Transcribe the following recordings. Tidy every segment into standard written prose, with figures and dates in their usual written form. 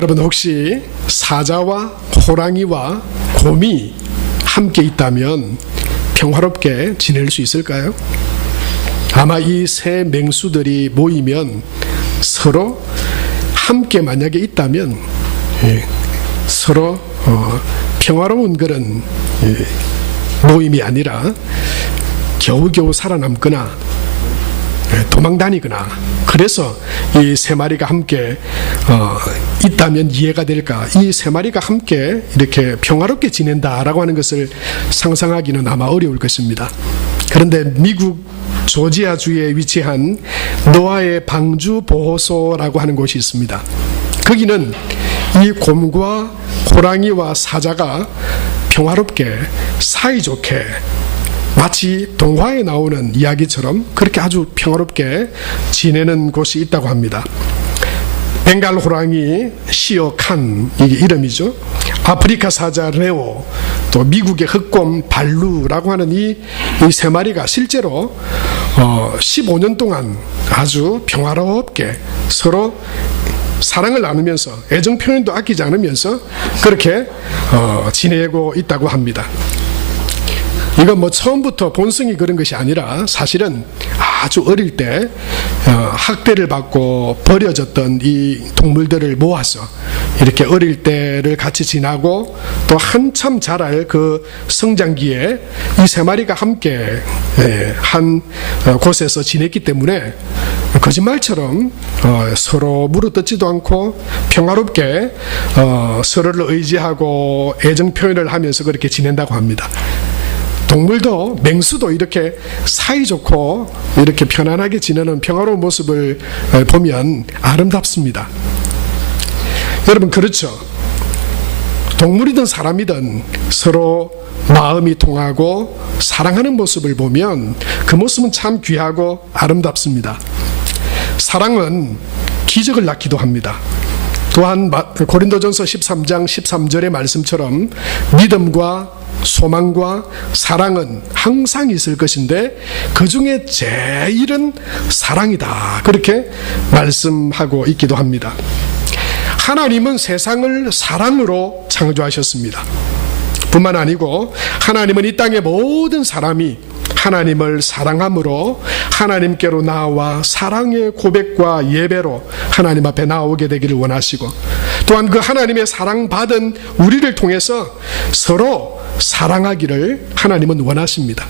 여러분, 혹시 사자와 호랑이와 곰이 함께 있다면 평화롭게 지낼 수 있을까요? 아마 이 세 맹수들이 모이면 서로 함께 만약에 있다면 서로 평화로운 그런 모임이 아니라 겨우겨우 살아남거나 도망다니거나, 그래서 이 세 마리가 함께 있다면 이해가 될까? 이 세 마리가 함께 이렇게 평화롭게 지낸다라고 하는 것을 상상하기는 아마 어려울 것입니다. 그런데 미국 조지아주에 위치한 노아의 방주 보호소라고 하는 곳이 있습니다. 거기는 이 곰과 호랑이와 사자가 평화롭게 사이좋게 마치 동화에 나오는 이야기처럼 그렇게 아주 평화롭게 지내는 곳이 있다고 합니다. 벵갈 호랑이 시어 칸, 이게 이름이죠. 아프리카 사자 레오, 또 미국의 흑곰 발루라고 하는 이 세 마리가 실제로 15년 동안 아주 평화롭게 서로 사랑을 나누면서 애정 표현도 아끼지 않으면서 그렇게 지내고 있다고 합니다. 이건 뭐 처음부터 본성이 그런 것이 아니라 사실은 아주 어릴 때 학대를 받고 버려졌던 이 동물들을 모아서 이렇게 어릴 때를 같이 지나고 또 한참 자랄 그 성장기에 이 세 마리가 함께 한 곳에서 지냈기 때문에 거짓말처럼 서로 물어뜯지도 않고 평화롭게 서로를 의지하고 애정 표현을 하면서 그렇게 지낸다고 합니다. 동물도, 맹수도 이렇게 사이좋고 이렇게 편안하게 지내는 평화로운 모습을 보면 아름답습니다. 여러분, 그렇죠? 동물이든 사람이든 서로 마음이 통하고 사랑하는 모습을 보면 그 모습은 참 귀하고 아름답습니다. 사랑은 기적을 낳기도 합니다. 또한 고린도전서 13장 13절의 말씀처럼 믿음과 소망과 사랑은 항상 있을 것인데 그 중에 제일은 사랑이다, 그렇게 말씀하고 있기도 합니다. 하나님은 세상을 사랑으로 창조하셨습니다. 뿐만 아니고 하나님은 이 땅의 모든 사람이 하나님을 사랑함으로 하나님께로 나와 사랑의 고백과 예배로 하나님 앞에 나오게 되기를 원하시고, 또한 그 하나님의 사랑받은 우리를 통해서 서로 사랑하기를 하나님은 원하십니다.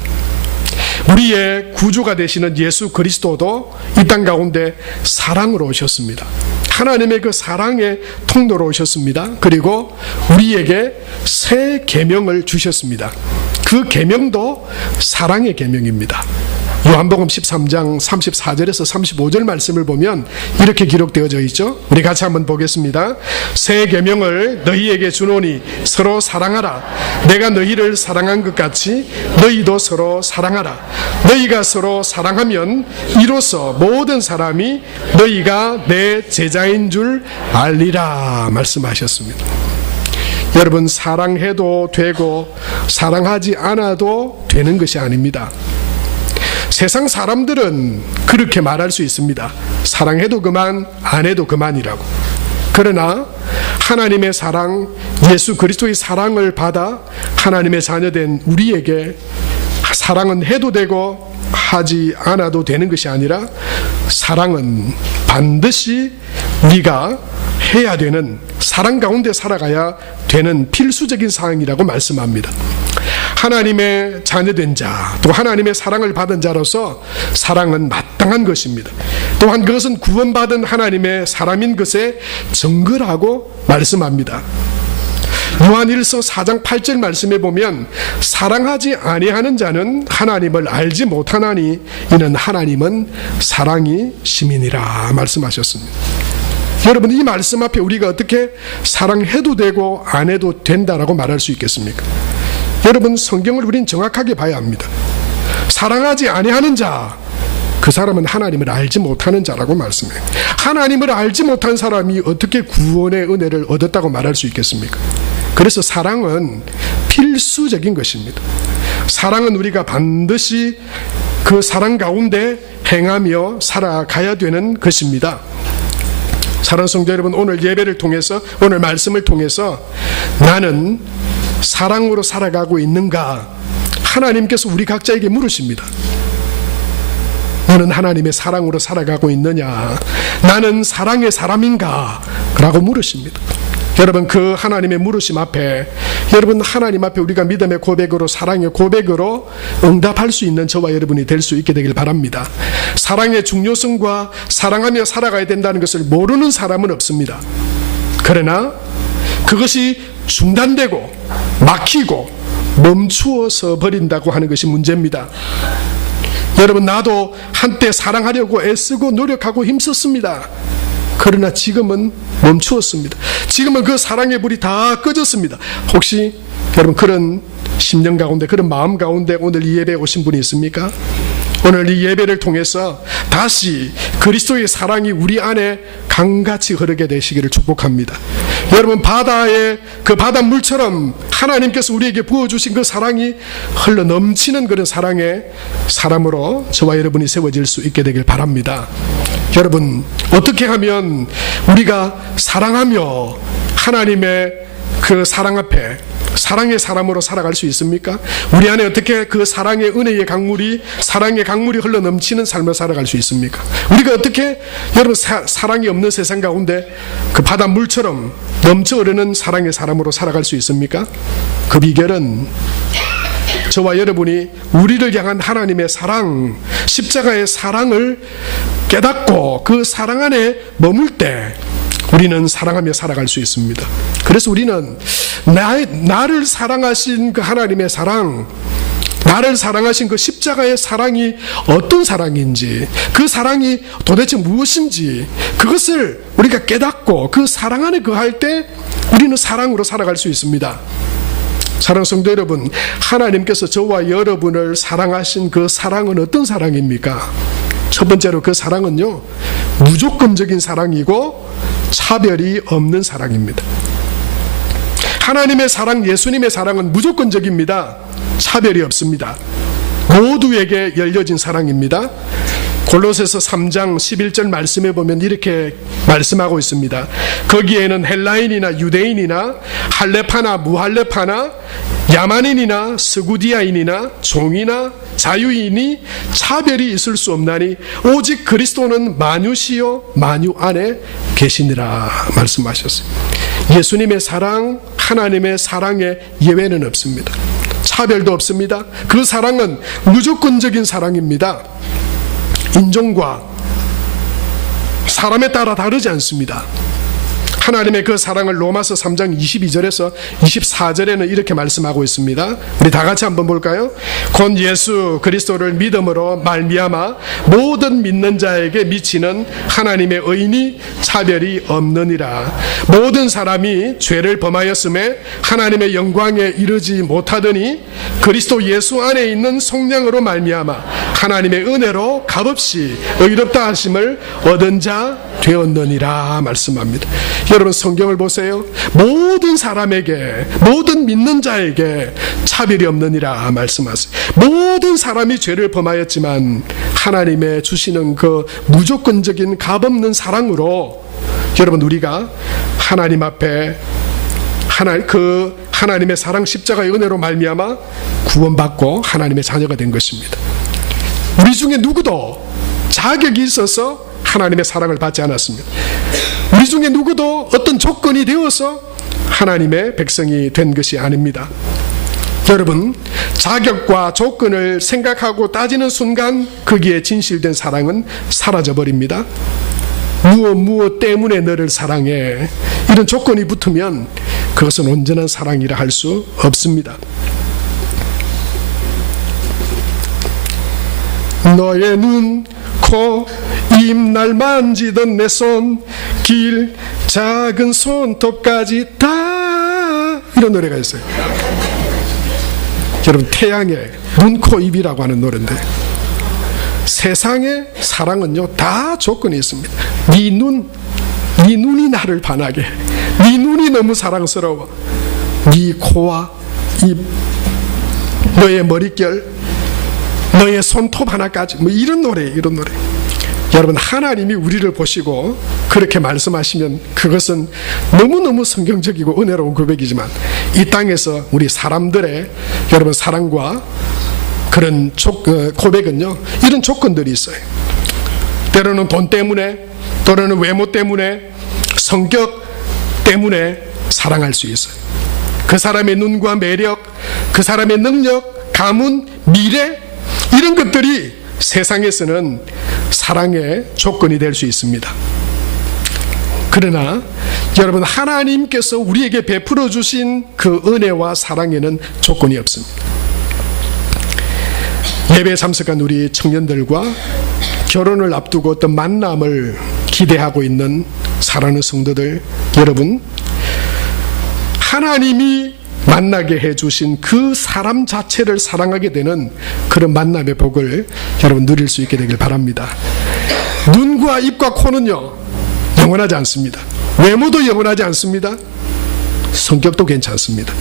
우리의 구주가 되시는 예수 그리스도도 이 땅 가운데 사랑으로 오셨습니다. 하나님의 그 사랑의 통로로 오셨습니다. 그리고 우리에게 새 계명을 주셨습니다. 그 계명도 사랑의 계명입니다. 요한복음 13장 34절에서 35절 말씀을 보면 이렇게 기록되어져 있죠. 우리 같이 한번 보겠습니다. 새 계명을 너희에게 주노니 서로 사랑하라. 내가 너희를 사랑한 것 같이 너희도 서로 사랑하라. 너희가 서로 사랑하면 이로써 모든 사람이 너희가 내 제자인 줄 알리라 말씀하셨습니다. 여러분, 사랑해도 되고 사랑하지 않아도 되는 것이 아닙니다. 세상 사람들은 그렇게 말할 수 있습니다. 사랑해도 그만, 안 해도 그만이라고. 그러나 하나님의 사랑, 예수 그리스도의 사랑을 받아 하나님의 자녀된 우리에게 사랑은 해도 되고 하지 않아도 되는 것이 아니라 사랑은 반드시 네가 해야 되는, 사랑 가운데 살아가야 되는 필수적인 사항이라고 말씀합니다. 하나님의 자녀된 자, 또 하나님의 사랑을 받은 자로서 사랑은 마땅한 것입니다. 또한 그것은 구원받은 하나님의 사람인 것에 정글하고 말씀합니다. 요한일서 4장 8절 말씀에 보면 사랑하지 아니하는 자는 하나님을 알지 못하나니 이는 하나님은 사랑이 심이니라 말씀하셨습니다. 여러분, 이 말씀 앞에 우리가 어떻게 사랑해도 되고 안 해도 된다라고 말할 수 있겠습니까? 여러분, 성경을 우린 정확하게 봐야 합니다. 사랑하지 아니하는 자, 그 사람은 하나님을 알지 못하는 자라고 말씀해요. 하나님을 알지 못한 사람이 어떻게 구원의 은혜를 얻었다고 말할 수 있겠습니까? 그래서 사랑은 필수적인 것입니다. 사랑은 우리가 반드시 그 사랑 가운데 행하며 살아가야 되는 것입니다. 사랑하는 성도 여러분, 오늘 예배를 통해서, 오늘 말씀을 통해서 나는 사랑으로 살아가고 있는가? 하나님께서 우리 각자에게 물으십니다. 너는 하나님의 사랑으로 살아가고 있느냐? 나는 사랑의 사람인가? 라고 물으십니다. 여러분, 그 하나님의 물으심 앞에, 여러분, 하나님 앞에 우리가 믿음의 고백으로, 사랑의 고백으로 응답할 수 있는 저와 여러분이 될 수 있게 되길 바랍니다. 사랑의 중요성과 사랑하며 살아가야 된다는 것을 모르는 사람은 없습니다. 그러나 그것이 중단되고 막히고 멈추어서 버린다고 하는 것이 문제입니다. 여러분, 나도 한때 사랑하려고 애쓰고 노력하고 힘썼습니다. 그러나 지금은 멈추었습니다. 지금은 그 사랑의 불이 다 꺼졌습니다. 혹시 여러분 그런 심령 가운데, 그런 마음 가운데 오늘 이 예배에 오신 분이 있습니까? 오늘 이 예배를 통해서 다시 그리스도의 사랑이 우리 안에 강같이 흐르게 되시기를 축복합니다. 여러분, 바다의 그 바닷물처럼 하나님께서 우리에게 부어주신 그 사랑이 흘러 넘치는 그런 사랑의 사람으로 저와 여러분이 세워질 수 있게 되길 바랍니다. 여러분, 어떻게 하면 우리가 사랑하며 하나님의 그 사랑 앞에 사랑의 사람으로 살아갈 수 있습니까? 우리 안에 어떻게 그 사랑의 은혜의 강물이, 사랑의 강물이 흘러 넘치는 삶을 살아갈 수 있습니까? 우리가 어떻게 여러분 사랑이 없는 세상 가운데 그 바닷물처럼 넘쳐 흐르는 사랑의 사람으로 살아갈 수 있습니까? 그 비결은 저와 여러분이 우리를 향한 하나님의 사랑, 십자가의 사랑을 깨닫고 그 사랑 안에 머물 때 우리는 사랑하며 살아갈 수 있습니다. 그래서 우리는 나를 사랑하신 그 하나님의 사랑, 나를 사랑하신 그 십자가의 사랑이 어떤 사랑인지, 그 사랑이 도대체 무엇인지, 그것을 우리가 깨닫고 그 사랑 안에 거할 때 우리는 사랑으로 살아갈 수 있습니다. 사랑하는 성도 여러분, 하나님께서 저와 여러분을 사랑하신 그 사랑은 어떤 사랑입니까? 첫 번째로 그 사랑은요, 무조건적인 사랑이고 차별이 없는 사랑입니다. 하나님의 사랑, 예수님의 사랑은 무조건적입니다. 차별이 없습니다. 모두에게 열려진 사랑입니다. 골로새서 3장 11절 말씀에 보면 이렇게 말씀하고 있습니다. 거기에는 헬라인이나 유대인이나 할레파나 무할레파나 야만인이나 스구디아인이나 종이나 자유인이 차별이 있을 수 없나니 오직 그리스도는 만유시요 만유 안에 계시니라 말씀하셨어요. 예수님의 사랑, 하나님의 사랑에 예외는 없습니다. 차별도 없습니다. 그 사랑은 무조건적인 사랑입니다. 인종과 사람에 따라 다르지 않습니다. 하나님의 그 사랑을 로마서 3장 22절에서 24절에는 이렇게 말씀하고 있습니다. 우리 다 같이 한번 볼까요? 곧 예수 그리스도를 믿음으로 말미암아 모든 믿는 자에게 미치는 하나님의 의인이 차별이 없느니라. 모든 사람이 죄를 범하였음에 하나님의 영광에 이르지 못하더니 그리스도 예수 안에 있는 성령으로 말미암아 하나님의 은혜로 값없이 의롭다 하심을 얻은 자 되었느니라 말씀합니다. 여러분, 성경을 보세요. 모든 사람에게, 모든 믿는 자에게 차별이 없느니라 말씀하세요. 모든 사람이 죄를 범하였지만 하나님의 주시는 그 무조건적인 값없는 사랑으로 여러분, 우리가 하나님 앞에 하나님의 사랑 십자가의 은혜로 말미암아 구원받고 하나님의 자녀가 된 것입니다. 우리 중에 누구도 자격이 있어서 하나님의 사랑을 받지 않았습니다. 우리 중에 누구도 어떤 조건이 되어서 하나님의 백성이 된 것이 아닙니다. 여러분, 자격과 조건을 생각하고 따지는 순간 거기에 진실된 사랑은 사라져버립니다. 무엇 때문에 너를 사랑해, 이런 조건이 붙으면 그것은 온전한 사랑이라 할 수 없습니다. 너의 눈, 코, 입, 날 만지던 내 손, 길, 작은 손톱까지 다, 이런 노래가 있어요. 여러분, 태양의 눈, 코, 입이라고 하는 노래인데, 세상의 사랑은요 다 조건이 있습니다. 네 눈이 나를 반하게, 네 눈이 너무 사랑스러워, 네 코와 입, 너의 머릿결, 너의 손톱 하나까지, 이런 노래. 여러분, 하나님이 우리를 보시고 그렇게 말씀하시면 그것은 너무너무 성경적이고 은혜로운 고백이지만 이 땅에서 우리 사람들의 여러분 사랑과 그런 고백은요, 이런 조건들이 있어요. 때로는 돈 때문에, 또는 외모 때문에, 성격 때문에 사랑할 수 있어요. 그 사람의 눈과 매력, 그 사람의 능력, 가문, 미래, 이런 것들이 세상에서는 사랑의 조건이 될 수 있습니다. 그러나 여러분, 하나님께서 우리에게 베풀어 주신 그 은혜와 사랑에는 조건이 없습니다. 예배에 참석한 우리 청년들과 결혼을 앞두고 어떤 만남을 기대하고 있는 사랑하는 성도들 여러분, 하나님이 만나게 해주신 그 사람 자체를 사랑하게 되는 그런 만남의 복을 여러분 누릴 수 있게 되길 바랍니다. 눈과 입과 코는요 영원하지 않습니다. 외모도 영원하지 않습니다. 성격도 괜찮습니다.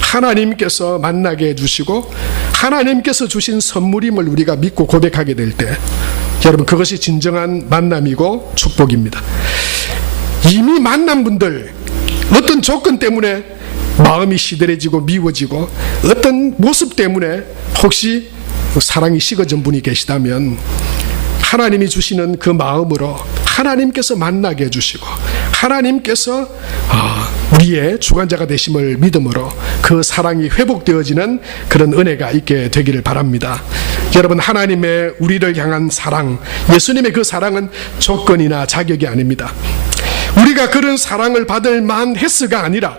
하나님께서 만나게 해주시고 하나님께서 주신 선물임을 우리가 믿고 고백하게 될 때 여러분, 그것이 진정한 만남이고 축복입니다. 이미 만난 분들, 어떤 조건 때문에 마음이 시들해지고 미워지고 어떤 모습 때문에 혹시 사랑이 식어진 분이 계시다면 하나님이 주시는 그 마음으로 하나님께서 만나게 해주시고 하나님께서 우리의 주관자가 되심을 믿음으로 그 사랑이 회복되어지는 그런 은혜가 있게 되기를 바랍니다. 여러분, 하나님의 우리를 향한 사랑, 예수님의 그 사랑은 조건이나 자격이 아닙니다. 우리가 그런 사랑을 받을 만했어가 아니라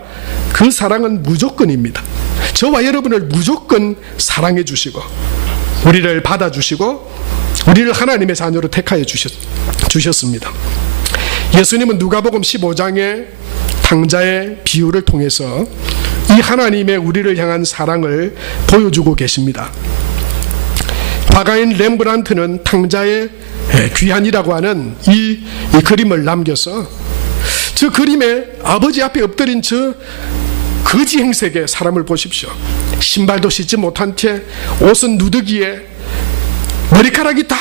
그 사랑은 무조건입니다. 저와 여러분을 무조건 사랑해 주시고 우리를 받아주시고 우리를 하나님의 자녀로 택하여 주셨습니다. 예수님은 누가복음 15장의 탕자의 비유를 통해서 이 하나님의 우리를 향한 사랑을 보여주고 계십니다. 화가인 렘브란트는 탕자의 귀환이라고 하는 이 그림을 남겨서 저 그림에 아버지 앞에 엎드린 저 거지 행색의 사람을 보십시오. 신발도 신지 못한 채 옷은 누더기에 머리카락이 다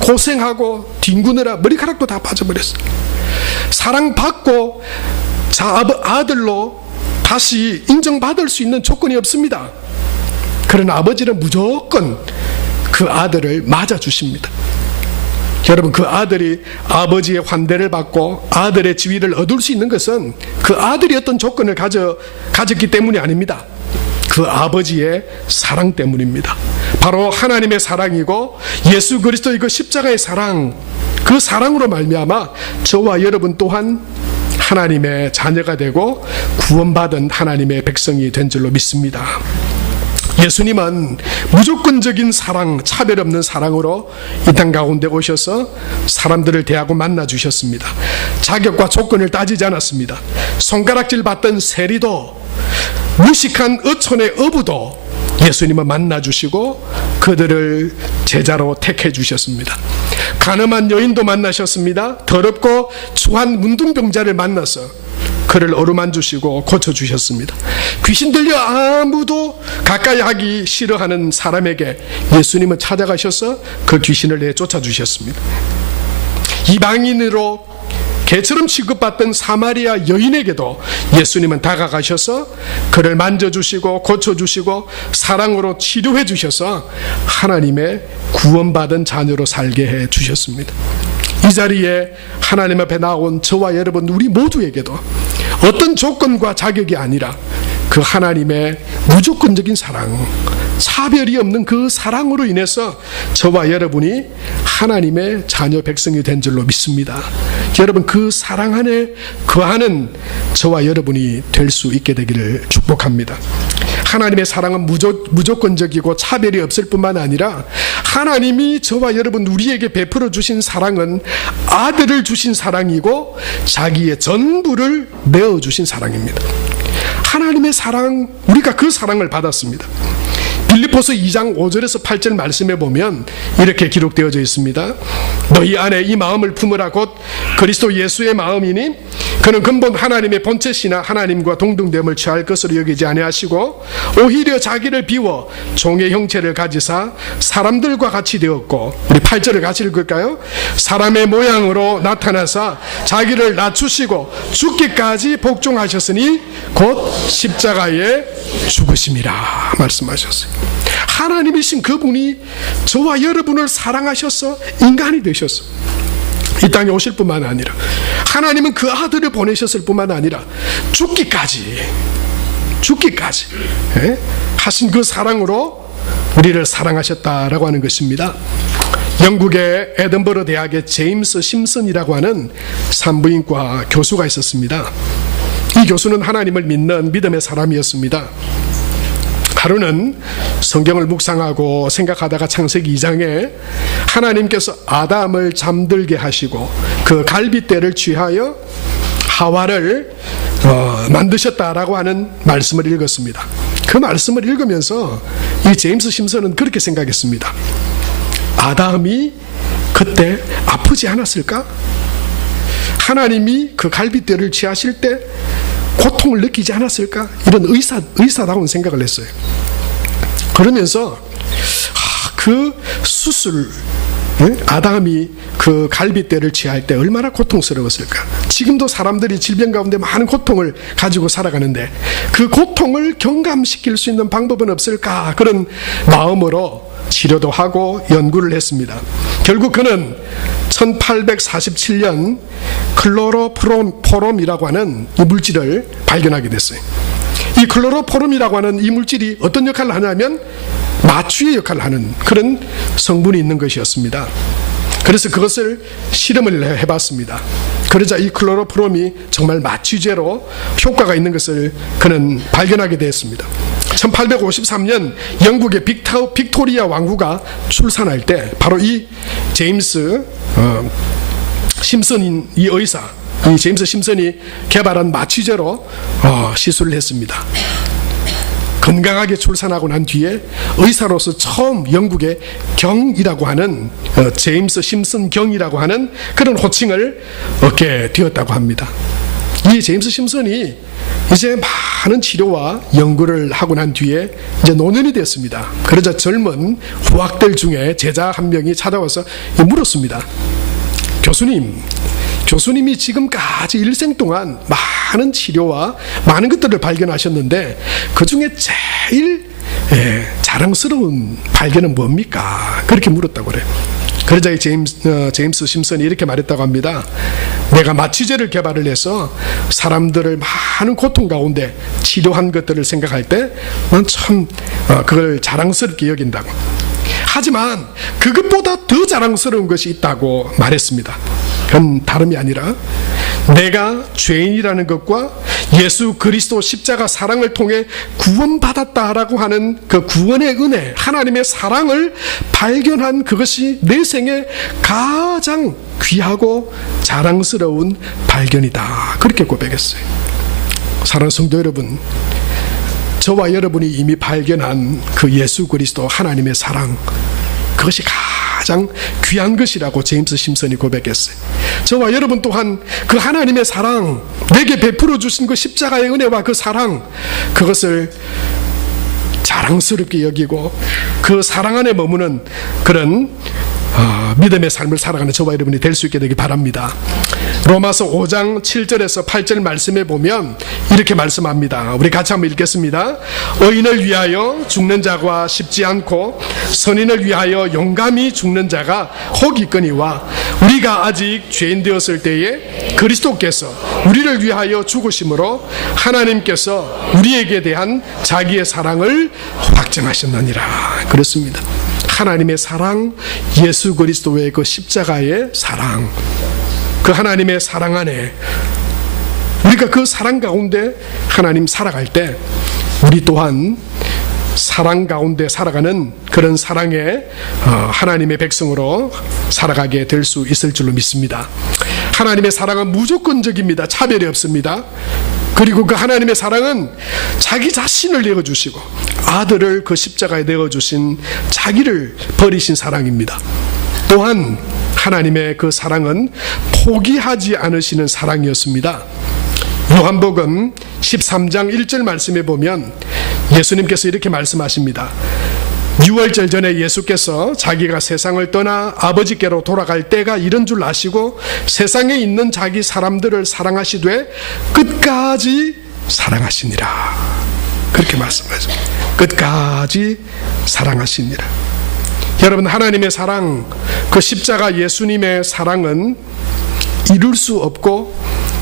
고생하고 뒹구느라 머리카락도 다 빠져버렸어요. 사랑받고 아들로 다시 인정받을 수 있는 조건이 없습니다. 그러나 아버지는 무조건 그 아들을 맞아주십니다. 여러분, 그 아들이 아버지의 환대를 받고 아들의 지위를 얻을 수 있는 것은 그 아들이 어떤 조건을 가졌기 때문이 아닙니다. 그 아버지의 사랑 때문입니다. 바로 하나님의 사랑이고 예수 그리스도의 그 십자가의 사랑, 그 사랑으로 말미암아 저와 여러분 또한 하나님의 자녀가 되고 구원받은 하나님의 백성이 된 줄로 믿습니다. 예수님은 무조건적인 사랑, 차별 없는 사랑으로 이 땅 가운데 오셔서 사람들을 대하고 만나 주셨습니다. 자격과 조건을 따지지 않았습니다. 손가락질 받던 세리도 무식한 어촌의 어부도 예수님은 만나 주시고 그들을 제자로 택해 주셨습니다. 가늠한 여인도 만나셨습니다. 더럽고 추한 문둥병자를 만나서 그를 어루만주시고 고쳐주셨습니다. 귀신 들려 아무도 가까이 하기 싫어하는 사람에게 예수님은 찾아가셔서 그 귀신을 내쫓아 주셨습니다. 이방인으로 개처럼 취급받던 사마리아 여인에게도 예수님은 다가가셔서 그를 만져주시고 고쳐주시고 사랑으로 치료해 주셔서 하나님의 구원받은 자녀로 살게 해 주셨습니다. 이 자리에 하나님 앞에 나온 저와 여러분 우리 모두에게도 어떤 조건과 자격이 아니라 그 하나님의 무조건적인 사랑, 차별이 없는 그 사랑으로 인해서 저와 여러분이 하나님의 자녀 백성이 된 줄로 믿습니다. 여러분, 그 사랑 안에 거하는 저와 여러분이 될 수 있게 되기를 축복합니다. 하나님의 사랑은 무조건적이고 차별이 없을 뿐만 아니라 하나님이 저와 여러분 우리에게 베풀어 주신 사랑은 아들을 주신 사랑이고 자기의 전부를 내어 주신 사랑입니다. 하나님의 사랑, 우리가 그 사랑을 받았습니다. 빌립보서 2장 5절에서 8절 말씀에 보면 이렇게 기록되어져 있습니다. 너희 안에 이 마음을 품으라 곧 그리스도 예수의 마음이니 그는 근본 하나님의 본체시나 하나님과 동등됨을 취할 것으로 여기지 아니하시고 오히려 자기를 비워 종의 형체를 가지사 사람들과 같이 되었고, 우리 8절을 같이 읽을까요? 사람의 모양으로 나타나사 자기를 낮추시고 죽기까지 복종하셨으니 곧 십자가에 죽으심이라 말씀하셨어요. 하나님이신 그분이 저와 여러분을 사랑하셔서 인간이 되셨어. 이 땅에 오실 뿐만 아니라 하나님은 그 아들을 보내셨을 뿐만 아니라 죽기까지 하신 그 사랑으로 우리를 사랑하셨다라고 하는 것입니다. 영국의 에든버러 대학의 제임스 심슨이라고 하는 산부인과 교수가 있었습니다. 이 교수는 하나님을 믿는 믿음의 사람이었습니다. 하루는 성경을 묵상하고 생각하다가 창세기 2장에 하나님께서 아담을 잠들게 하시고 그 갈빗대를 취하여 하와를 만드셨다라고 하는 말씀을 읽었습니다. 그 말씀을 읽으면서 이 제임스 심슨은 그렇게 생각했습니다. 아담이 그때 아프지 않았을까? 하나님이 그 갈빗대를 취하실 때 고통을 느끼지 않았을까? 이런 의사다운 생각을 했어요. 그러면서 그 수술, 아담이 그 갈빗대를 취할 때 얼마나 고통스러웠을까? 지금도 사람들이 질병 가운데 많은 고통을 가지고 살아가는데 그 고통을 경감시킬 수 있는 방법은 없을까? 그런 마음으로 치료도 하고 연구를 했습니다. 결국 그는 1847년 클로로포름이라고 하는 이 물질을 발견하게 됐어요. 이 클로로포름이라고 하는 이 물질이 어떤 역할을 하냐면 마취의 역할을 하는 그런 성분이 있는 것이었습니다. 그래서 그것을 실험을 해봤습니다. 그러자 이 클로로포름이 정말 마취제로 효과가 있는 것을 그는 발견하게 되었습니다. 1853년 영국의 빅토리아 왕후가 출산할 때 바로 이 제임스 심슨인 이 의사, 이 제임스 심슨이 개발한 마취제로 시술을 했습니다. 건강하게 출산하고 난 뒤에 의사로서 처음 영국의 경이라고 하는 제임스 심슨 경이라고 하는 그런 호칭을 얻게 되었다고 합니다. 이 제임스 심슨이 이제 많은 치료와 연구를 하고 난 뒤에 이제 노년이 됐습니다. 그러자 젊은 후학들 중에 제자 한 명이 찾아와서 물었습니다. 교수님이 지금까지 일생 동안 많은 치료와 많은 것들을 발견하셨는데 그 중에 제일 자랑스러운 발견은 뭡니까? 그렇게 물었다고 그래요. 그러자 이 제임스 심슨이 이렇게 말했다고 합니다. 내가 마취제를 개발을 해서 사람들을 많은 고통 가운데 치료한 것들을 생각할 때 난 참 그걸 자랑스럽게 여긴다고. 하지만 그것보다 더 자랑스러운 것이 있다고 말했습니다. 그건 다름이 아니라 내가 죄인이라는 것과 예수 그리스도 십자가 사랑을 통해 구원받았다라고 하는 그 구원의 은혜, 하나님의 사랑을 발견한 그것이 내 생에 가장 귀하고 자랑스러운 발견이다. 그렇게 고백했어요. 사랑하는 성도 여러분, 저와 여러분이 이미 발견한 그 예수 그리스도 하나님의 사랑, 그것이 가장 귀한 것이라고 제임스 심슨이 고백했어요. 저와 여러분 또한 그 하나님의 사랑, 내게 베풀어 주신 그 십자가의 은혜와 그 사랑, 그것을 자랑스럽게 여기고 그 사랑 안에 머무는 그런 믿음의 삶을 살아가는 저와 여러분이 될 수 있게 되기 바랍니다. 로마서 5장 7절에서 8절 말씀에 보면 이렇게 말씀합니다. 우리 같이 한번 읽겠습니다. 의인을 위하여 죽는 자가 쉽지 않고 선인을 위하여 용감히 죽는 자가 혹 있거니와 우리가 아직 죄인 되었을 때에 그리스도께서 우리를 위하여 죽으심으로 하나님께서 우리에게 대한 자기의 사랑을 확증하셨느니라. 그렇습니다. 하나님의 사랑, 예수 그리스도의 그 십자가의 사랑, 그 하나님의 사랑 안에 우리가 그 사랑 가운데 하나님 살아갈 때 우리 또한 사랑 가운데 살아가는 그런 사랑의 하나님의 백성으로 살아가게 될 수 있을 줄로 믿습니다. 하나님의 사랑은 무조건적입니다. 차별이 없습니다. 그리고 그 하나님의 사랑은 자기 자신을 내어주시고 아들을 그 십자가에 내어주신 자기를 버리신 사랑입니다. 또한 하나님의 그 사랑은 포기하지 않으시는 사랑이었습니다. 요한복음 13장 1절 말씀에 보면 예수님께서 이렇게 말씀하십니다. 유월절 전에 예수께서 자기가 세상을 떠나 아버지께로 돌아갈 때가 이른 줄 아시고 세상에 있는 자기 사람들을 사랑하시되 끝까지 사랑하시니라. 그렇게 말씀하십니다. 끝까지 사랑하시니라. 여러분, 하나님의 사랑, 그 십자가 예수님의 사랑은 이룰 수 없고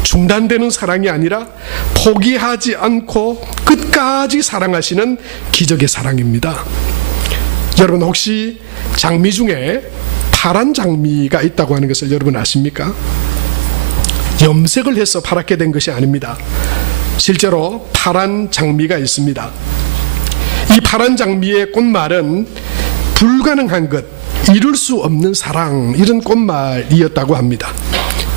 중단되는 사랑이 아니라 포기하지 않고 끝까지 사랑하시는 기적의 사랑입니다. 여러분, 혹시 장미 중에 파란 장미가 있다고 하는 것을 여러분 아십니까? 염색을 해서 파랗게 된 것이 아닙니다. 실제로 파란 장미가 있습니다. 이 파란 장미의 꽃말은 불가능한 것, 이룰 수 없는 사랑, 이런 꽃말이었다고 합니다.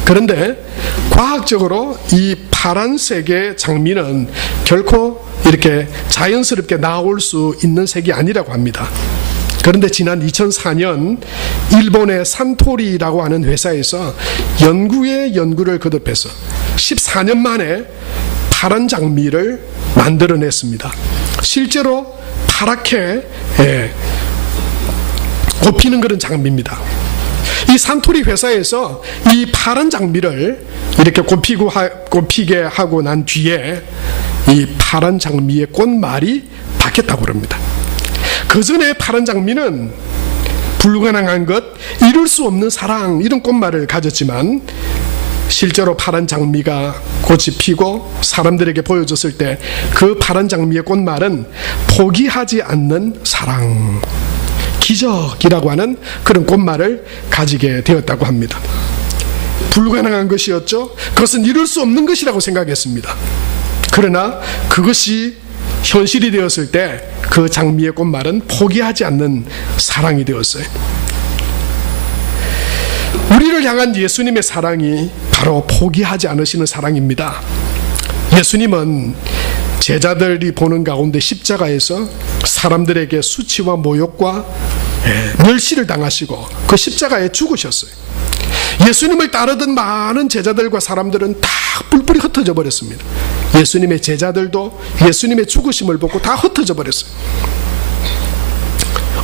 그런데 과학적으로 이 파란색의 장미는 결코 이렇게 자연스럽게 나올 수 있는 색이 아니라고 합니다. 그런데 지난 2004년 일본의 산토리라고 하는 회사에서 연구를 거듭해서 14년 만에 파란 장미를 만들어냈습니다. 실제로 파랗게 꽃피는 그런 장미입니다. 이 산토리 회사에서 이 파란 장미를 이렇게 꽃피게 하고 난 뒤에 이 파란 장미의 꽃말이 바뀌었다고 합니다. 그 전에 파란 장미는 불가능한 것, 이룰 수 없는 사랑, 이런 꽃말을 가졌지만 실제로 파란 장미가 꽃이 피고 사람들에게 보여줬을 때 그 파란 장미의 꽃말은 포기하지 않는 사랑, 기적이라고 하는 그런 꽃말을 가지게 되었다고 합니다. 불가능한 것이었죠. 그것은 이룰 수 없는 것이라고 생각했습니다. 그러나 그것이 현실이 되었을 때 그 장미의 꽃말은 포기하지 않는 사랑이 되었어요. 우리를 향한 예수님의 사랑이 바로 포기하지 않으시는 사랑입니다. 예수님은 제자들이 보는 가운데 십자가에서 사람들에게 수치와 모욕과 멸시를 당하시고 그 십자가에 죽으셨어요. 예수님을 따르던 많은 제자들과 사람들은 다 뿔뿔이 흩어져 버렸습니다. 예수님의 제자들도 예수님의 죽으심을 보고 다 흩어져 버렸어요.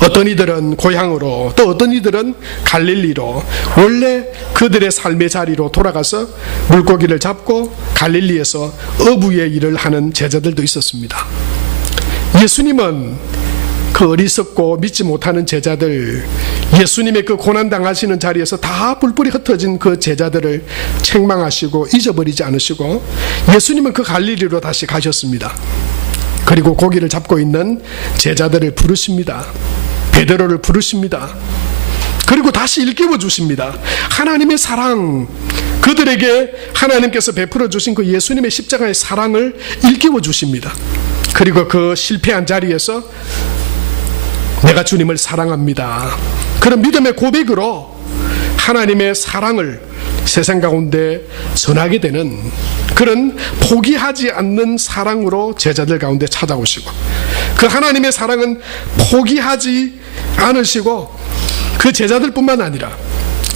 어떤 이들은 고향으로, 또 어떤 이들은 갈릴리로, 원래 그들의 삶의 자리로 돌아가서 물고기를 잡고 갈릴리에서 어부의 일을 하는 제자들도 있었습니다. 예수님은 그 어리석고 믿지 못하는 제자들, 예수님의 그 고난당하시는 자리에서 다 뿔뿔이 흩어진 그 제자들을 책망하시고 잊어버리지 않으시고 예수님은 그 갈릴리로 다시 가셨습니다. 그리고 고기를 잡고 있는 제자들을 부르십니다. 베드로를 부르십니다. 그리고 다시 일깨워 주십니다. 하나님의 사랑, 그들에게 하나님께서 베풀어 주신 그 예수님의 십자가의 사랑을 일깨워 주십니다. 그리고 그 실패한 자리에서 내가 주님을 사랑합니다, 그런 믿음의 고백으로 하나님의 사랑을 세상 가운데 전하게 되는 그런 포기하지 않는 사랑으로 제자들 가운데 찾아오시고, 그 하나님의 사랑은 포기하지 않으시고 그 제자들뿐만 아니라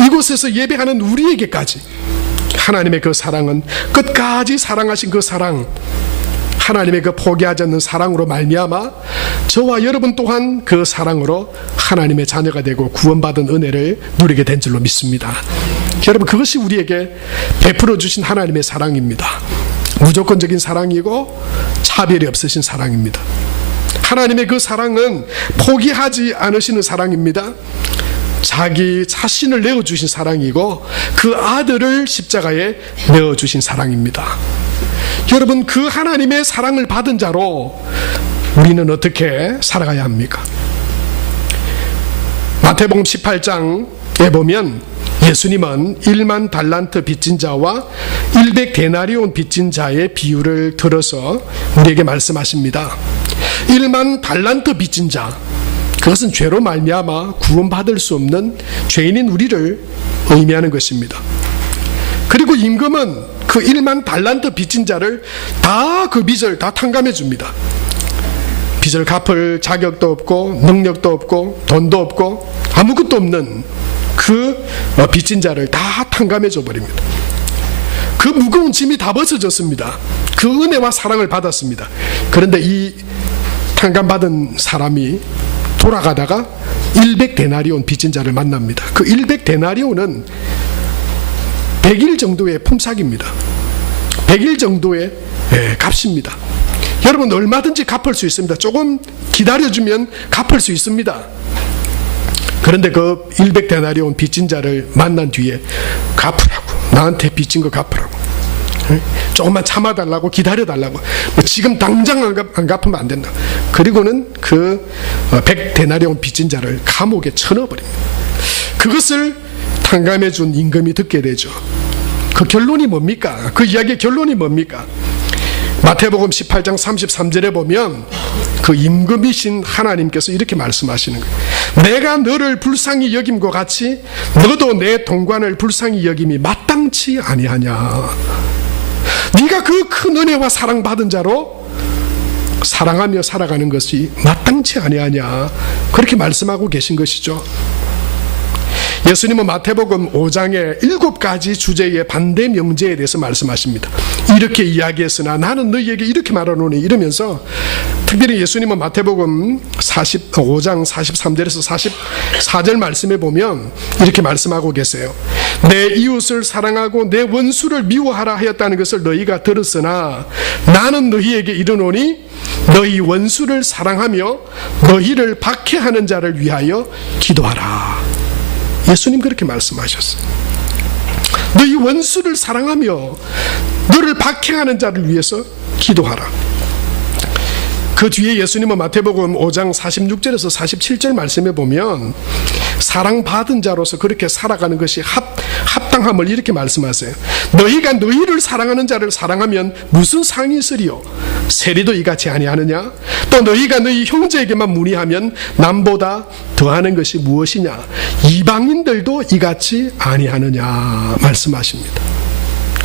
이곳에서 예배하는 우리에게까지 하나님의 그 사랑은 끝까지 사랑하신 그 사랑, 하나님의 그 포기하지 않는 사랑으로 말미암아 저와 여러분 또한 그 사랑으로 하나님의 자녀가 되고 구원받은 은혜를 누리게 된 줄로 믿습니다. 여러분, 그것이 우리에게 베풀어 주신 하나님의 사랑입니다. 무조건적인 사랑이고 차별이 없으신 사랑입니다. 하나님의 그 사랑은 포기하지 않으시는 사랑입니다. 자기 자신을 내어주신 사랑이고 그 아들을 십자가에 내어주신 사랑입니다. 여러분, 그 하나님의 사랑을 받은 자로 우리는 어떻게 살아가야 합니까? 마태복음 18장에 보면 예수님은 1만 달란트 빚진 자와 100데나리온 빚진 자의 비유를 들어서 우리에게 말씀하십니다. 1만 달란트 빚진 자, 그것은 죄로 말미암아 구원받을 수 없는 죄인인 우리를 의미하는 것입니다. 그리고 임금은 그 1만 달란트 빚진 자를 다 그 빚을 다 탕감해 줍니다. 빚을 갚을 자격도 없고 능력도 없고 돈도 없고 아무것도 없는 그 빚진 자를 다 탕감해 줘버립니다. 그 무거운 짐이 다 벗어졌습니다. 그 은혜와 사랑을 받았습니다. 그런데 이 탕감받은 사람이 돌아가다가 100데나리온 빚진 자를 만납니다. 그 100데나리온은 100일 정도의 품삯입니다. 100일 정도의 값입니다. 여러분 얼마든지 갚을 수 있습니다. 조금 기다려주면 갚을 수 있습니다. 그런데 그 100데나리온 빚진 자를 만난 뒤에 갚으라고, 나한테 빚진 거 갚으라고, 조금만 참아달라고, 기다려달라고, 지금 당장 안 갚으면 안 된다. 그리고는 그 100데나리온 빚진 자를 감옥에 쳐넣어버립니다. 그것을 탕감해 준 임금이 듣게 되죠. 그 결론이 뭡니까? 그 이야기의 결론이 뭡니까? 마태복음 18장 33절에 보면 그 임금이신 하나님께서 이렇게 말씀하시는 거예요. 내가 너를 불쌍히 여김과 같이 너도 내 동관을 불쌍히 여김이 마땅치 아니하냐. 네가 그 큰 은혜와 사랑받은 자로 사랑하며 살아가는 것이 마땅치 아니하냐. 그렇게 말씀하고 계신 것이죠. 예수님은 마태복음 5장에 7가지 주제의 반대 명제에 대해서 말씀하십니다. 이렇게 이야기했으나 나는 너희에게 이렇게 말하노니 이러면서 특별히 예수님은 마태복음 5장 43절에서 44절 말씀에 보면 이렇게 말씀하고 계세요. 내 이웃을 사랑하고 내 원수를 미워하라 하였다는 것을 너희가 들었으나 나는 너희에게 이르노니 너희 원수를 사랑하며 너희를 박해하는 자를 위하여 기도하라. 예수님 그렇게 말씀하셨어요. 너희 원수를 사랑하며 너를 박해하는 자를 위해서 기도하라. 그 뒤에 예수님은 마태복음 5장 46절에서 47절 말씀에 보면 사랑받은 자로서 그렇게 살아가는 것이 합당함을 이렇게 말씀하세요. 너희가 너희를 사랑하는 자를 사랑하면 무슨 상이 있으리요? 세리도 이같이 아니하느냐? 또 너희가 너희 형제에게만 문의하면 남보다 더하는 것이 무엇이냐? 이방인들도 이같이 아니하느냐 말씀하십니다.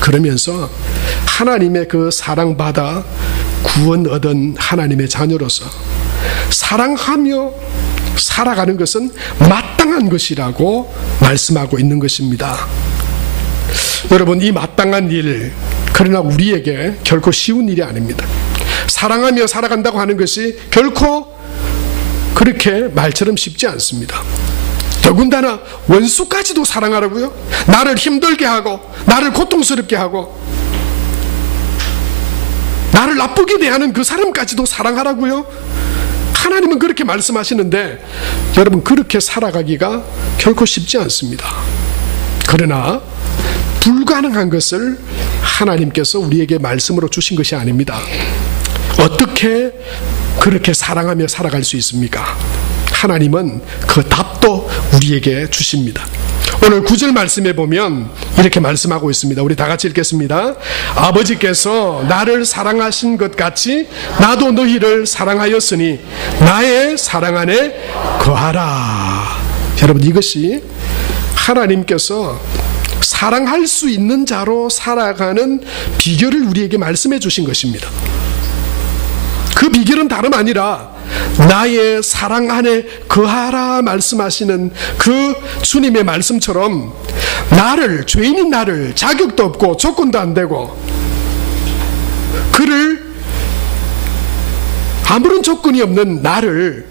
그러면서 하나님의 그 사랑받아 구원 얻은 하나님의 자녀로서 사랑하며 살아가는 것은 마땅한 것이라고 말씀하고 있는 것입니다. 여러분, 이 마땅한 일, 그러나 우리에게 결코 쉬운 일이 아닙니다. 사랑하며 살아간다고 하는 것이 결코 그렇게 말처럼 쉽지 않습니다. 더군다나 원수까지도 사랑하라고요? 나를 힘들게 하고 나를 고통스럽게 하고 나를 나쁘게 대하는 그 사람까지도 사랑하라고요? 하나님은 그렇게 말씀하시는데 여러분, 그렇게 살아가기가 결코 쉽지 않습니다. 그러나 불가능한 것을 하나님께서 우리에게 말씀으로 주신 것이 아닙니다. 어떻게 그렇게 사랑하며 살아갈 수 있습니까? 하나님은 그 답도 우리에게 주십니다. 오늘 9절 말씀에 보면 이렇게 말씀하고 있습니다. 우리 다 같이 읽겠습니다. 아버지께서 나를 사랑하신 것 같이 나도 너희를 사랑하였으니 나의 사랑 안에 거하라. 여러분, 이것이 하나님께서 사랑할 수 있는 자로 살아가는 비결을 우리에게 말씀해 주신 것입니다. 그 비결은 다름 아니라 나의 사랑 안에 거하라 말씀하시는 그 주님의 말씀처럼 나를, 죄인인 나를, 자격도 없고 조건도 안 되고 그를 아무런 조건이 없는 나를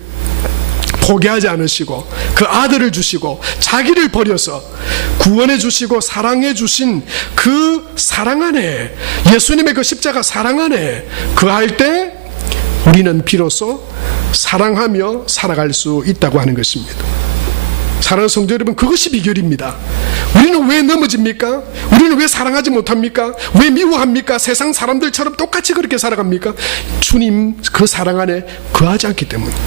포기하지 않으시고 그 아들을 주시고 자기를 버려서 구원해 주시고 사랑해 주신 그 사랑 안에, 예수님의 그 십자가 사랑 안에 거할 때 우리는 비로소 사랑하며 살아갈 수 있다고 하는 것입니다. 사랑하는 성도 여러분, 그것이 비결입니다. 우리는 왜 넘어집니까? 우리는 왜 사랑하지 못합니까? 왜 미워합니까? 세상 사람들처럼 똑같이 그렇게 살아갑니까? 주님 그 사랑 안에 거하지 않기 때문입니다.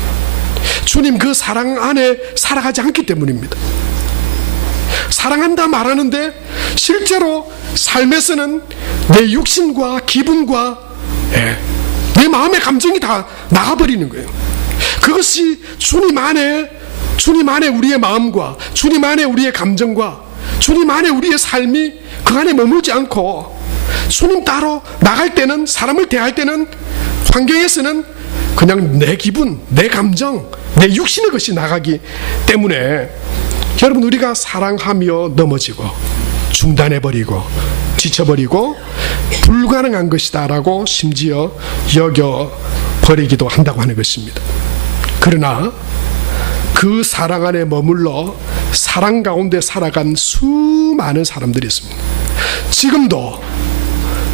주님 그 사랑 안에 살아가지 않기 때문입니다. 사랑한다 말하는데 실제로 삶에서는 내 육신과 기분과 내 마음의 감정이 다 나가버리는 거예요. 그것이 주님 안에 우리의 마음과 주님 안에 우리의 감정과 주님 안에 우리의 삶이 그 안에 머물지 않고 주님 따로 나갈 때는, 사람을 대할 때는, 환경에서는 그냥 내 기분, 내 감정, 내 육신의 것이 나가기 때문에 여러분, 우리가 사랑하며 넘어지고 중단해버리고 지쳐버리고 불가능한 것이다 라고 심지어 여겨버리기도 한다고 하는 것입니다. 그러나 그 사랑 안에 머물러 사랑 가운데 살아간 수많은 사람들이 있습니다. 지금도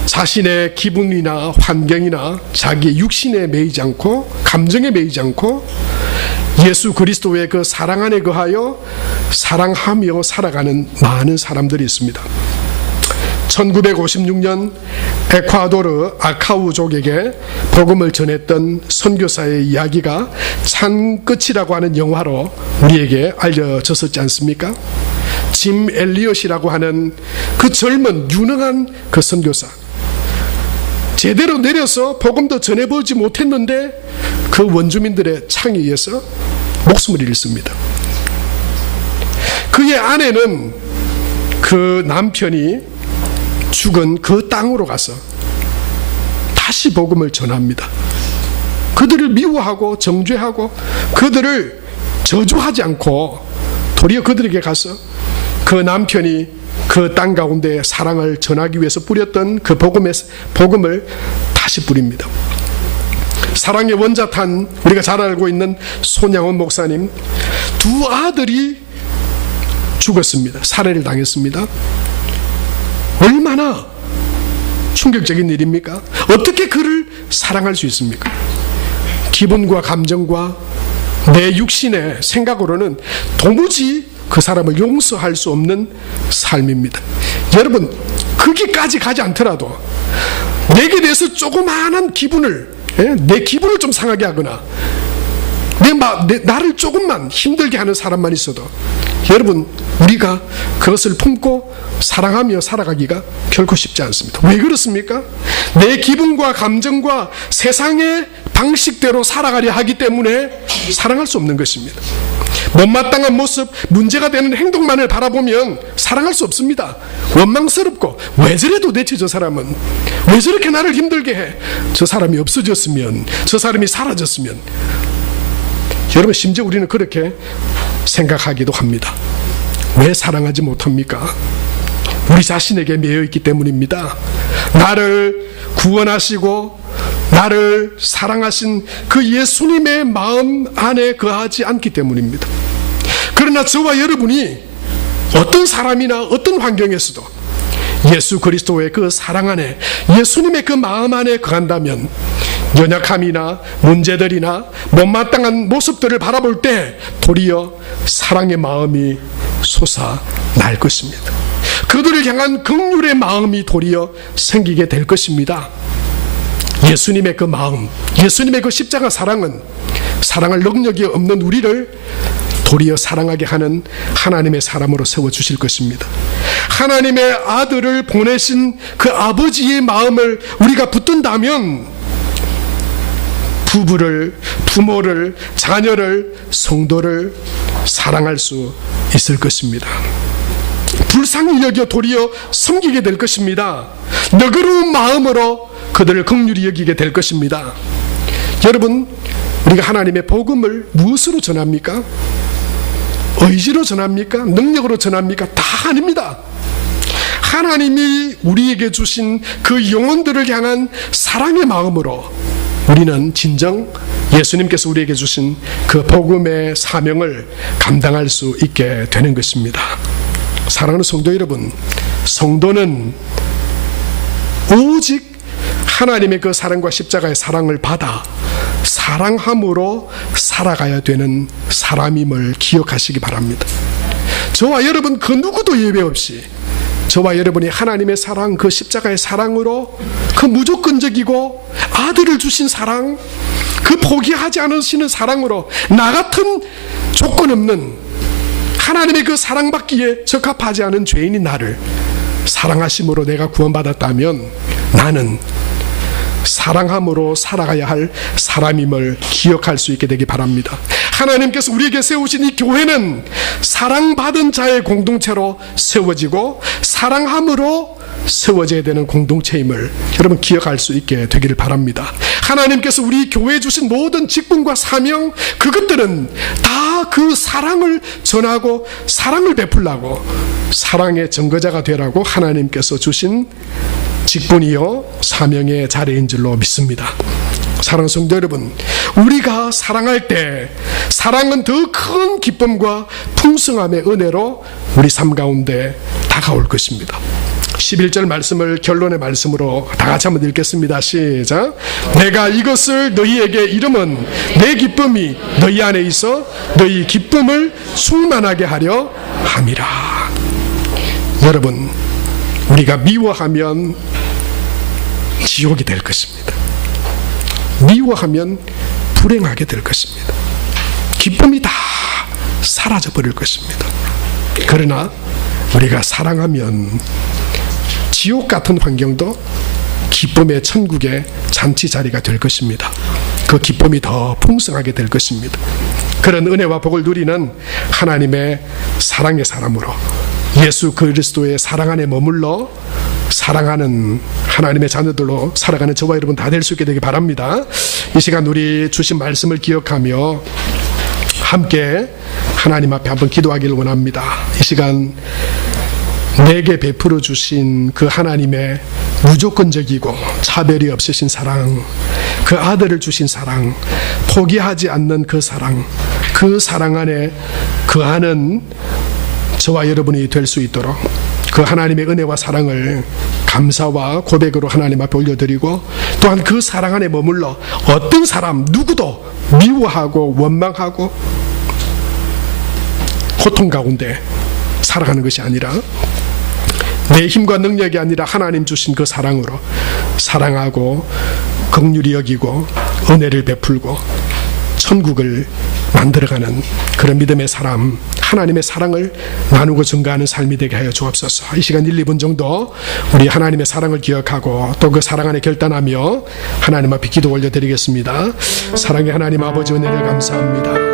자신의 기분이나 환경이나 자기의 육신에 매이지 않고 감정에 매이지 않고 예수 그리스도의 그 사랑 안에 거하여 사랑하며 살아가는 많은 사람들이 있습니다. 1956년 에콰도르 아카우족에게 복음을 전했던 선교사의 이야기가 참 끝이라고 하는 영화로 우리에게 알려졌었지 않습니까? 짐 엘리엇이라고 하는 그 젊은 유능한 그 선교사, 제대로 내려서 복음도 전해보지 못했는데 그 원주민들의 창에 의해서 목숨을 잃습니다. 그의 아내는 그 남편이 죽은 그 땅으로 가서 다시 복음을 전합니다. 그들을 미워하고 정죄하고 그들을 저주하지 않고 도리어 그들에게 가서 그 남편이 그 땅 가운데 사랑을 전하기 위해서 뿌렸던 그 복음을 다시 뿌립니다. 사랑의 원자탄, 우리가 잘 알고 있는 손양원 목사님, 두 아들이 죽었습니다. 살해를 당했습니다. 얼마나 충격적인 일입니까? 어떻게 그를 사랑할 수 있습니까? 기분과 감정과 내 육신의 생각으로는 도무지 그 사람을 용서할 수 없는 삶입니다. 여러분, 거기까지 가지 않더라도 내게 대해서 조그마한 기분을, 내 기분을 좀 상하게 하거나 나를 조금만 힘들게 하는 사람만 있어도 여러분, 우리가 그것을 품고 사랑하며 살아가기가 결코 쉽지 않습니다. 왜 그렇습니까? 내 기분과 감정과 세상의 방식대로 살아가려 하기 때문에 사랑할 수 없는 것입니다. 못마땅한 모습, 문제가 되는 행동만을 바라보면 사랑할 수 없습니다. 원망스럽고, 왜 저래도 대체 저 사람은 왜 저렇게 나를 힘들게 해? 저 사람이 없어졌으면, 저 사람이 사라졌으면. 여러분, 심지어 우리는 그렇게 생각하기도 합니다. 왜 사랑하지 못합니까? 우리 자신에게 매여있기 때문입니다. 나를 구원하시고 나를 사랑하신 그 예수님의 마음 안에 거하지 않기 때문입니다. 그러나 저와 여러분이 어떤 사람이나 어떤 환경에서도 예수 그리스도의 그 사랑 안에, 예수님의 그 마음 안에 거한다면 연약함이나 문제들이나 못마땅한 모습들을 바라볼 때 도리어 사랑의 마음이 솟아날 것입니다. 그들을 향한 긍휼의 마음이 도리어 생기게 될 것입니다. 예수님의 그 마음, 예수님의 그 십자가 사랑은 사랑할 능력이 없는 우리를 도리어 사랑하게 하는 하나님의 사람으로 세워주실 것입니다. 하나님의 아들을 보내신 그 아버지의 마음을 우리가 붙든다면 부부를, 부모를, 자녀를, 성도를 사랑할 수 있을 것입니다. 불쌍히 여겨 도리어 섬기게 될 것입니다. 너그러운 마음으로 그들을 긍휼히 여기게 될 것입니다. 여러분, 우리가 하나님의 복음을 무엇으로 전합니까? 의지로 전합니까? 능력으로 전합니까? 다 아닙니다. 하나님이 우리에게 주신 그 영혼들을 향한 사랑의 마음으로 우리는 진정 예수님께서 우리에게 주신 그 복음의 사명을 감당할 수 있게 되는 것입니다. 사랑하는 성도 여러분, 성도는 오직 하나님의 그 사랑과 십자가의 사랑을 받아 사랑함으로 살아가야 되는 사람임을 기억하시기 바랍니다. 저와 여러분 그 누구도 예외 없이 저와 여러분이 하나님의 사랑, 그 십자가의 사랑으로, 그 무조건적이고 아들을 주신 사랑, 그 포기하지 않으시는 사랑으로 나 같은 조건 없는 하나님의 그 사랑받기에 적합하지 않은 죄인인 나를 사랑하심으로 내가 구원받았다면 나는 사랑함으로 살아가야 할 사람임을 기억할 수 있게 되기 바랍니다. 하나님께서 우리에게 세우신 이 교회는 사랑받은 자의 공동체로 세워지고 사랑함으로 세워져야 되는 공동체임을 여러분 기억할 수 있게 되기를 바랍니다. 하나님께서 우리 교회에 주신 모든 직분과 사명, 그것들은 다 그 사랑을 전하고 사랑을 베풀라고, 사랑의 증거자가 되라고 하나님께서 주신 직분이요 사명의 자리인 줄로 믿습니다. 사랑하는 성도 여러분, 우리가 사랑할 때 사랑은 더 큰 기쁨과 풍성함의 은혜로 우리 삶 가운데 다가올 것입니다. 11절 말씀을 결론의 말씀으로 다 같이 한번 읽겠습니다. 시작. 내가 이것을 너희에게 이름은 내 기쁨이 너희 안에 있어 너희 기쁨을 충만하게 하려 함이라. 여러분, 우리가 미워하면 지옥이 될 것입니다. 미워하면 불행하게 될 것입니다. 기쁨이 다 사라져 버릴 것입니다. 그러나 우리가 사랑하면 지옥 같은 환경도 기쁨의 천국의 잔치 자리가 될 것입니다. 그 기쁨이 더 풍성하게 될 것입니다. 그런 은혜와 복을 누리는 하나님의 사랑의 사람으로 예수 그리스도의 사랑 안에 머물러 사랑하는 하나님의 자녀들로 살아가는 저와 여러분 다 될 수 있게 되기 바랍니다. 이 시간 우리 주신 말씀을 기억하며 함께 하나님 앞에 한번 기도하기를 원합니다. 이 시간 내게 베풀어 주신 그 하나님의 무조건적이고 차별이 없으신 사랑, 그 아들을 주신 사랑, 포기하지 않는 그 사랑, 그 사랑 안에 거하는 저와 여러분이 될 수 있도록 그 하나님의 은혜와 사랑을 감사와 고백으로 하나님 앞에 올려드리고, 또한 그 사랑 안에 머물러 어떤 사람 누구도 미워하고 원망하고 고통 가운데 살아가는 것이 아니라 내 힘과 능력이 아니라 하나님 주신 그 사랑으로 사랑하고 긍휼히 여기고 은혜를 베풀고 천국을 만들어가는 그런 믿음의 사람, 하나님의 사랑을 나누고 증가하는 삶이 되게 하여 주옵소서. 이 시간 1, 2분 정도 우리 하나님의 사랑을 기억하고 또 그 사랑 안에 결단하며 하나님 앞에 기도 올려드리겠습니다. 사랑의 하나님 아버지, 은혜를 감사합니다.